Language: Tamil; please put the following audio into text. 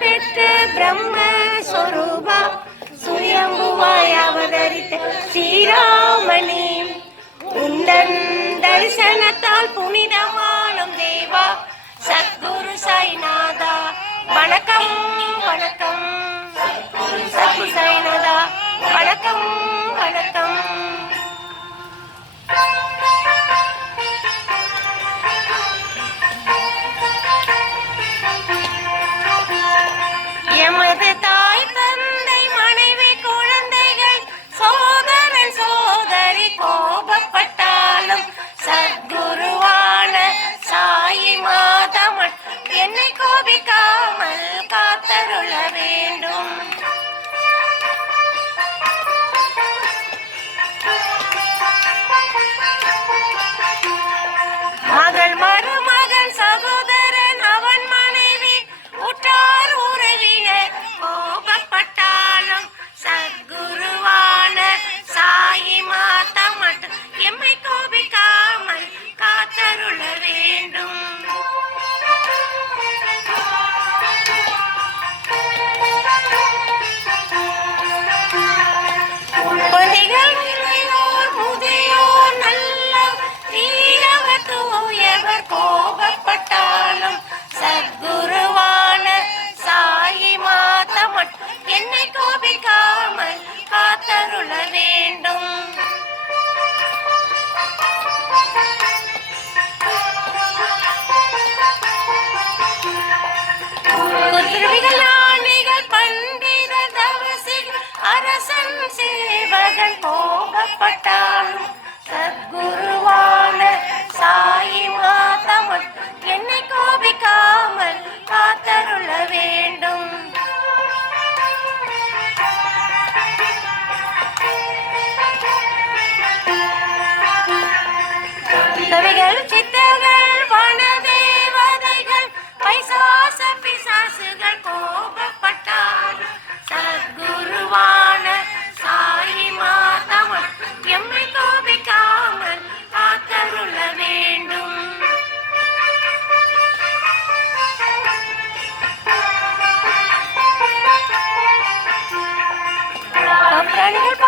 பெற்ற பிரம்மஸ்வரூபா சுயம்புவாய் அவதரித்த ஸ்ரீராமனே உந்தன் தரிசனத்தால் புனிதமானும் தேவா சத்குரு சாய்நாதா வணக்கம் வணக்கம். சத்குரு சாய்நாதா வணக்கம் வணக்கம். எமது தாய் தந்தை மனைவி குழந்தைகள் சோதரன் சோதரி கோபப்பட்டாலும் சத்குருவான சாயி மாதமன் என்னை கோபிக்காமல் காத்தருள வேண்டும். மகள் மருமகன் சகோதரன் அவன் மனைவி உற்றார் உறவினர் கோபப்பட்டாலும் சத்குருவான சாயி மாதா மட்டும் எம்மை கோபிக்காமல் காத்தருள வேண்டும். குழந்தைகள் இளையோர் முதியோர் நல்ல தீயவர் தூயவர் கோபப்பட்டாலும் சத்குருவான சாயி மாதா மட்டும் என்னை கோபிக்காமல் காத்தருள வேண்டும். குருவிகள் ஞானிகள் பண்டிதர் தவசிகள் அரசன் சேவகன் கோபப்பட்டாலும் சத்குருவான சாயி மாதா மட்டும் என்னை கோபிக்காமல் காத்தருள வேண்டும். கவிகள் சித்தர்கள் வனதேவதைகள் பைசாச பிசாசுகள் கோபப்பட்டாலும் சத்குருவான சாயி மாதா மட்டும் எம்மை கோபிக்காமல் காத்தருள வேண்டும். பிராணிகள்